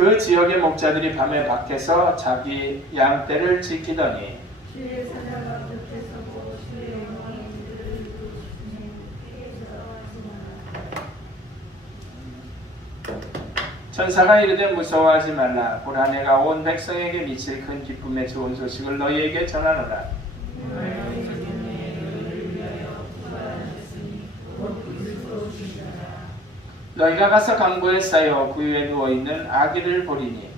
그 지역의 목자들이 밤에 밖에서 자기 양떼를 지키더니 주의 사자가 곁에서 보고 주의 영광의 일들을 이루시니 회개하시니라. 천사가 이르되 무서워하지 말라. 보라 내가 온 백성에게 미칠 큰 기쁨의 좋은 소식을 너희에게 전하노라. 너희가 가서 강보에 쌓여 구유에 누워있는 아기를 보리니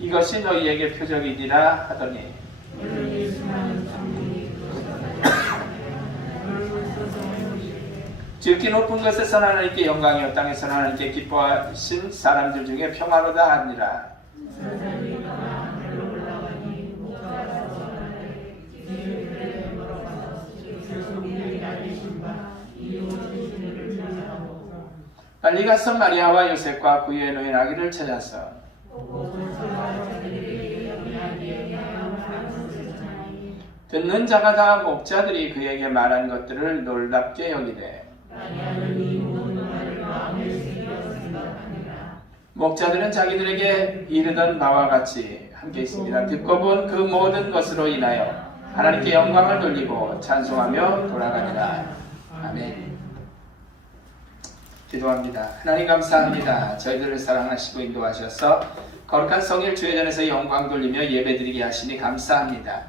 이것이 너희에게 표적이니라 하더니 지극히 높은 것에서 하나님께 영광이요 땅에서 하나님께 기뻐하신 사람들 중에 평화로다 하니라. 빨리 가서 마리아와 요셉과 구유에 놓인 아기를 찾아서 듣는 자가 다 목자들이 그에게 말한 것들을 놀랍게 여기되 목자들은 자기들에게 이르던 바와 같이 함께 있습니다. 듣고 본 그 모든 것으로 인하여 하나님께 영광을 돌리고 찬송하며 돌아가니라. 아멘. 기도합니다. 하나님 감사합니다. 저희들을 사랑하시고 인도하셔서 거룩한 성일 주회전에서 영광 돌리며 예배드리게 하시니 감사합니다.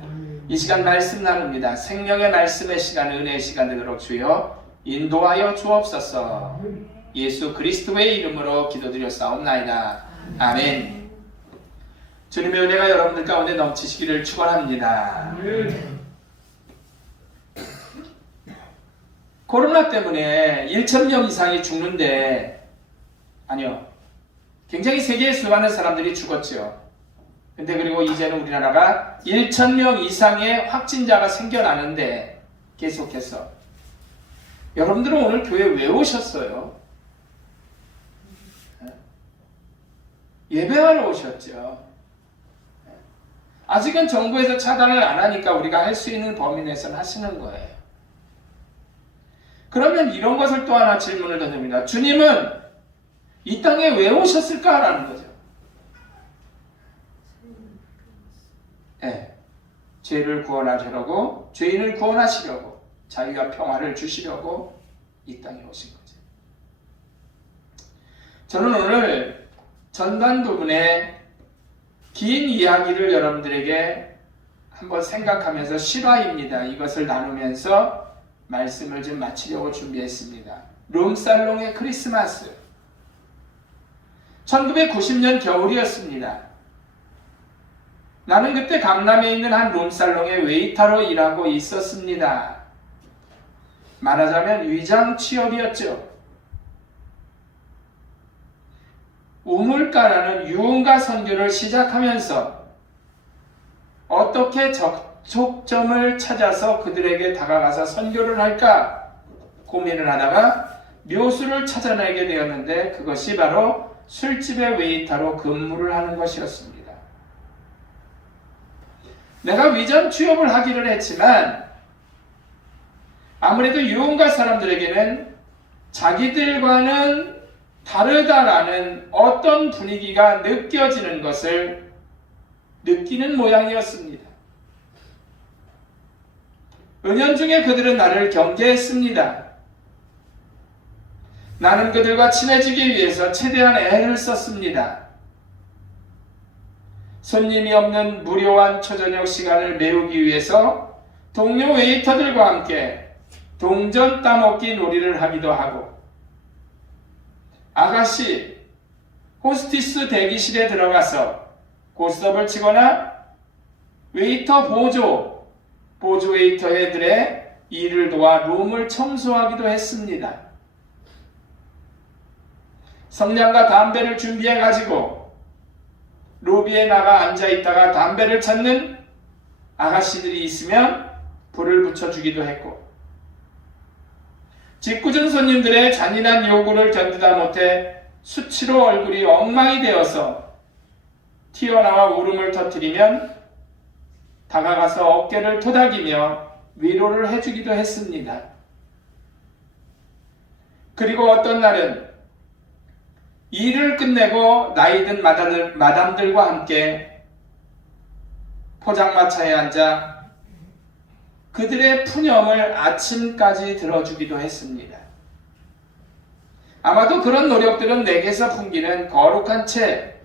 이 시간 말씀 나눕니다. 생명의 말씀의 시간, 은혜의 시간 되도록 주여 인도하여 주옵소서. 예수 그리스도의 이름으로 기도드렸사옵나이다. 아멘. 주님의 은혜가 여러분들 가운데 넘치시기를 축원합니다. 코로나 때문에 1,000명 이상이 죽는데, 아니요, 굉장히 세계에 수많은 사람들이 죽었죠. 근데 그리고 이제는 우리나라가 1,000명 이상의 확진자가 생겨나는데 계속해서 여러분들은 오늘 교회 왜 오셨어요? 예배하러 오셨죠. 아직은 정부에서 차단을 안 하니까 우리가 할 수 있는 범위 내에서는 하시는 거예요. 그러면 이런 것을 또 하나 질문을 던집니다. 주님은 이 땅에 왜 오셨을까라는 거죠. 네. 죄를 구원하시려고, 죄인을 구원하시려고, 자유와 평화를 주시려고 이 땅에 오신 거죠. 저는 오늘 전반 부분에 긴 이야기를 여러분들에게 한번 생각하면서 실화입니다. 이것을 나누면서 말씀을 좀 마치려고 준비했습니다. 룸살롱의 크리스마스. 1990년 겨울이었습니다. 나는 그때 강남에 있는 한 룸살롱의 웨이터로 일하고 있었습니다. 말하자면 위장 취업이었죠. 우물가라는 유흥가 선교를 시작하면서 어떻게 접촉점을 찾아서 그들에게 다가가서 선교를 할까 고민을 하다가 묘수를 찾아내게 되었는데 그것이 바로 술집의 웨이터로 근무를 하는 것이었습니다. 내가 위장 취업을 하기를 했지만 아무래도 유흥가 사람들에게는 자기들과는 다르다라는 어떤 분위기가 느껴지는 것을 느끼는 모양이었습니다. 은연중에 그들은 나를 경계했습니다. 나는 그들과 친해지기 위해서 최대한 애를 썼습니다. 손님이 없는 무료한 초저녁 시간을 메우기 위해서 동료 웨이터들과 함께 동전 따먹기 놀이를 하기도 하고 아가씨, 호스티스 대기실에 들어가서 고스톱을 치거나 웨이터 보조 웨이터들의 일을 도와 룸을 청소하기도 했습니다. 성냥과 담배를 준비해가지고 로비에 나가 앉아있다가 담배를 찾는 아가씨들이 있으면 불을 붙여주기도 했고 짓궂은 손님들의 잔인한 요구를 견디다 못해 수치로 얼굴이 엉망이 되어서 튀어나와 울음을 터뜨리면 다가가서 어깨를 토닥이며 위로를 해주기도 했습니다. 그리고 어떤 날은 일을 끝내고 나이든 마담들과 함께 포장마차에 앉아 그들의 푸념을 아침까지 들어주기도 했습니다. 아마도 그런 노력들은 내게서 풍기는 거룩한 채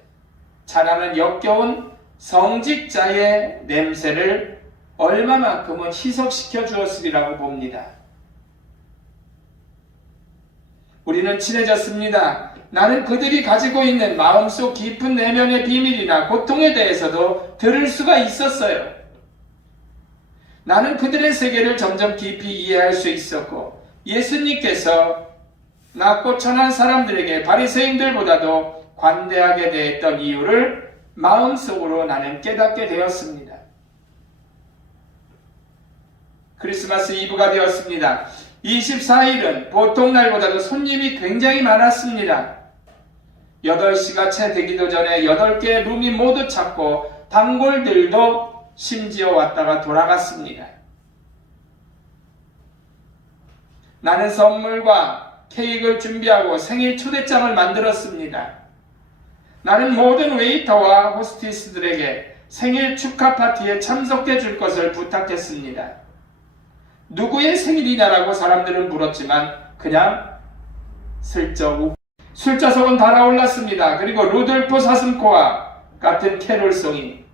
자라는 역겨운 성직자의 냄새를 얼마만큼은 희석시켜 주었으리라고 봅니다. 우리는 친해졌습니다. 나는 그들이 가지고 있는 마음속 깊은 내면의 비밀이나 고통에 대해서도 들을 수가 있었어요. 나는 그들의 세계를 점점 깊이 이해할 수 있었고, 예수님께서 낮고 천한 사람들에게 바리새인들보다도 관대하게 대했던 이유를 마음속으로 나는 깨닫게 되었습니다. 크리스마스 이브가 되었습니다. 24일은 보통 날보다도 손님이 굉장히 많았습니다. 8시가 채 되기도 전에 8개의 룸이 모두 찼고 단골들도 심지어 왔다가 돌아갔습니다. 나는 선물과 케이크를 준비하고 생일 초대장을 만들었습니다. 나는 모든 웨이터와 호스티스들에게 생일 축하 파티에 참석해 줄 것을 부탁했습니다. 누구의 생일이냐라고 사람들은 물었지만 그냥 슬쩍 술자석은 달아올랐습니다. 그리고 루돌프 사슴코와 같은 캐롤송이,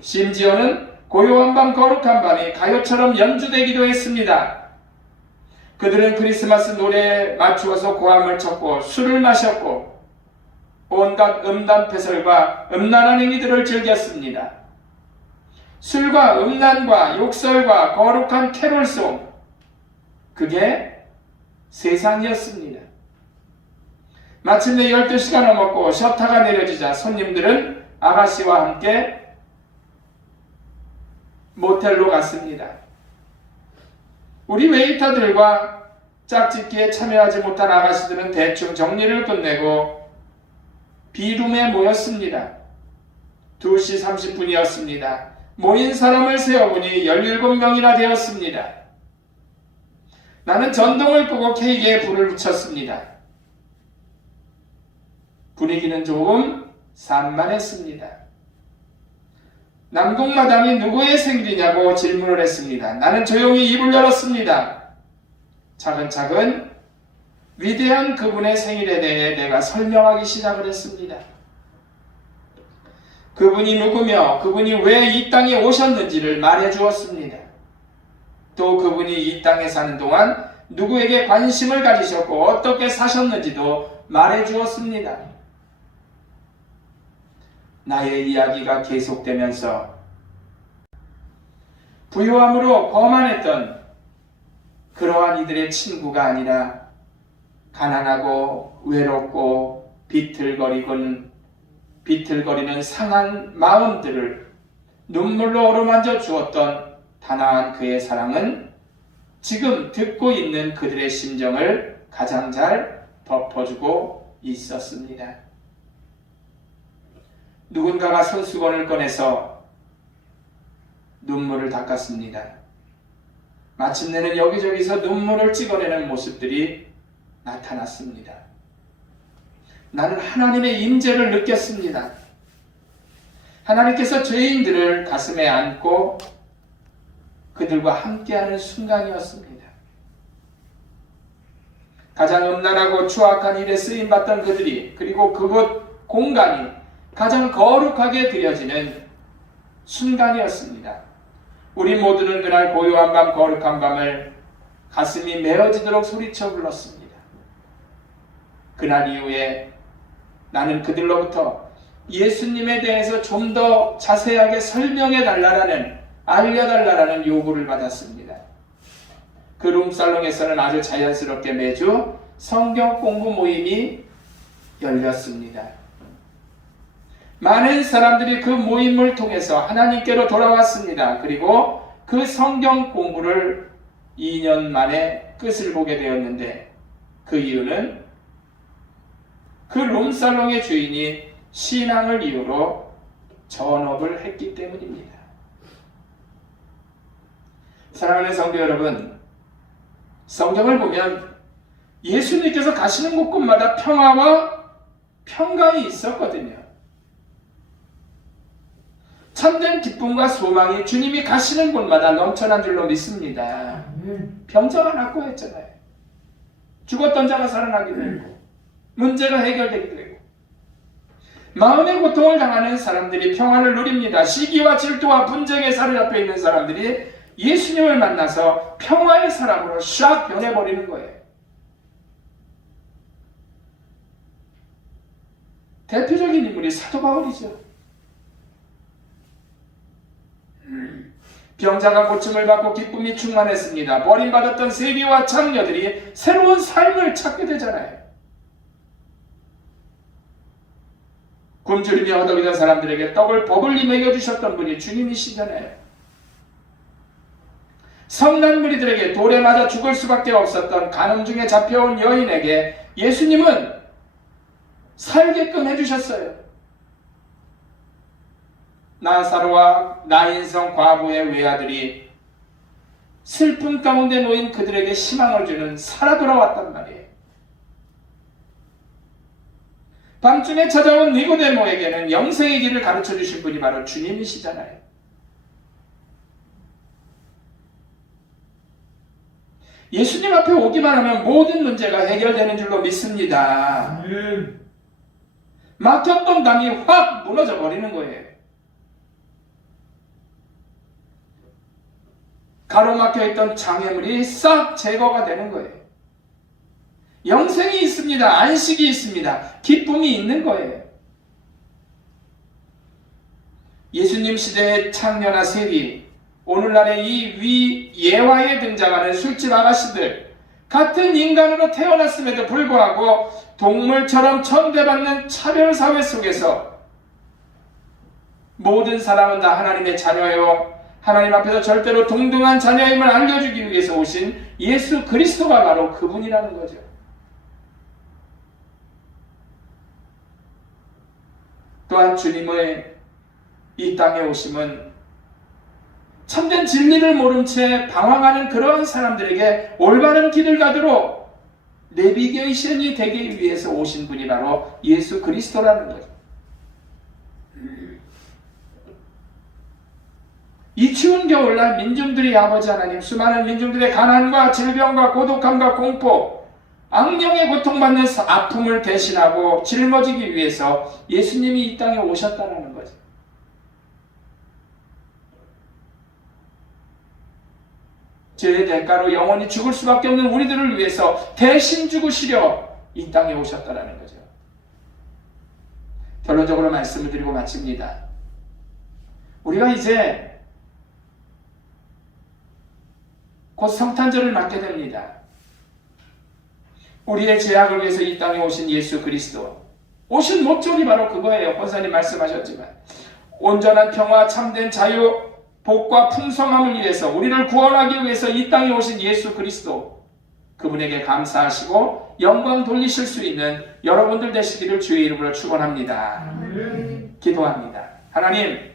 심지어는 고요한 밤 거룩한 밤이 가요처럼 연주되기도 했습니다. 그들은 크리스마스 노래에 맞추어서 고함을 쳤고 술을 마셨고 온갖 음담패설과 음란한 행위들을 즐겼습니다. 술과 음란과 욕설과 거룩한 캐롤송, 그게 세상이었습니다. 마침내 12시가 넘었고 셔터가 내려지자 손님들은 아가씨와 함께 모텔로 갔습니다. 우리 웨이터들과 짝짓기에 참여하지 못한 아가씨들은 대충 정리를 끝내고 B룸에 모였습니다. 2시 30분이었습니다. 모인 사람을 세어보니 17명이나 되었습니다. 나는 전등을 끄고 케이크에 불을 붙였습니다. 분위기는 조금 산만했습니다. 남궁마담이 누구의 생일이냐고 질문을 했습니다. 나는 조용히 입을 열었습니다. 차근차근 위대한 그분의 생일에 대해 내가 설명하기 시작을 했습니다. 그분이 누구며 그분이 왜 이 땅에 오셨는지를 말해 주었습니다. 또 그분이 이 땅에 사는 동안 누구에게 관심을 가지셨고 어떻게 사셨는지도 말해 주었습니다. 나의 이야기가 계속되면서 부유함으로 거만했던 그러한 이들의 친구가 아니라 가난하고 외롭고 비틀거리는 상한 마음들을 눈물로 어루만져 주었던 단아한 그의 사랑은 지금 듣고 있는 그들의 심정을 가장 잘 덮어주고 있었습니다. 누군가가 손수건을 꺼내서 눈물을 닦았습니다. 마침내는 여기저기서 눈물을 찍어내는 모습들이 나타났습니다. 나는 하나님의 임재를 느꼈습니다. 하나님께서 죄인들을 가슴에 안고 그들과 함께하는 순간이었습니다. 가장 음란하고 추악한 일에 쓰임받던 그들이, 그리고 그곳 공간이 가장 거룩하게 드려지는 순간이었습니다. 우리 모두는 그날 고요한 밤 거룩한 밤을 가슴이 메어지도록 소리쳐 불렀습니다. 그날 이후에 나는 그들로부터 예수님에 대해서 좀 더 자세하게 설명해 달라라는, 알려달라라는 요구를 받았습니다. 그 룸살롱에서는 아주 자연스럽게 매주 성경 공부 모임이 열렸습니다. 많은 사람들이 그 모임을 통해서 하나님께로 돌아왔습니다. 그리고 그 성경 공부를 2년 만에 끝을 보게 되었는데, 그 이유는 그 룸살롱의 주인이 신앙을 이유로 전업을 했기 때문입니다. 사랑하는 성도 여러분, 성경을 보면 예수님께서 가시는 곳곳마다 평화와 평강이 있었거든요. 참된 기쁨과 소망이 주님이 가시는 곳마다 넘쳐난 줄로 믿습니다. 병자가 낫고 했잖아요. 죽었던 자가 살아나기도 했고 문제가 해결되기도 했고 마음의 고통을 당하는 사람들이 평안을 누립니다. 시기와 질투와 분쟁에 사로잡혀 있는 사람들이 예수님을 만나서 평화의 사람으로 샥 변해버리는 거예요. 대표적인 인물이 사도 바울이죠. 병자가 고침을 받고 기쁨이 충만했습니다. 버림받았던 세리와 창녀들이 새로운 삶을 찾게 되잖아요. 굶주리며 허덕이던 사람들에게 떡을 버블리 먹여주셨던 분이 주님이시잖아요. 성난 무리들에게 돌에 맞아 죽을 수밖에 없었던 간음 중에 잡혀온 여인에게 예수님은 살게끔 해주셨어요. 나사로와 나인성 과부의 외아들이 슬픔 가운데 놓인 그들에게 희망을 주는 살아 돌아왔단 말이에요. 밤중에 찾아온 니고데모에게는 영생의 길을 가르쳐 주신 분이 바로 주님이시잖아요. 예수님 앞에 오기만 하면 모든 문제가 해결되는 줄로 믿습니다. 막혔던 담이 확 무너져 버리는 거예요. 가로막혀 있던 장애물이 싹 제거가 되는 거예요. 영생이 있습니다. 안식이 있습니다. 기쁨이 있는 거예요. 예수님 시대의 창녀나 세리, 오늘날의 이 위 예화에 등장하는 술집 아가씨들, 같은 인간으로 태어났음에도 불구하고 동물처럼 천대받는 차별사회 속에서 모든 사람은 다 하나님의 자녀요, 하나님 앞에서 절대로 동등한 자녀임을 알려주기 위해서 오신 예수 그리스도가 바로 그분이라는 거죠. 또한 주님의 이 땅에 오심은 참된 진리를 모른 채 방황하는 그러한 사람들에게 올바른 길을 가도록 내비게이션이 되기 위해서 오신 분이 바로 예수 그리스도라는 거죠. 이 추운 겨울날 민중들이 아버지 하나님, 수많은 민중들의 가난과 질병과 고독함과 공포, 악령의 고통받는 아픔을 대신하고 짊어지기 위해서 예수님이 이 땅에 오셨다는 거죠. 죄의 대가로 영원히 죽을 수밖에 없는 우리들을 위해서 대신 죽으시려 이 땅에 오셨다는 거죠. 결론적으로 말씀을 드리고 마칩니다. 우리가 이제 곧 성탄절을 맞게 됩니다. 우리의 죄악을 위해서 이 땅에 오신 예수 그리스도, 오신 목적이 바로 그거예요. 권사님 말씀하셨지만 온전한 평화, 참된 자유, 복과 풍성함을 위해서, 우리를 구원하기 위해서 이 땅에 오신 예수 그리스도, 그분에게 감사하시고 영광 돌리실 수 있는 여러분들 되시기를 주의 이름으로 축원합니다. 기도합니다. 하나님,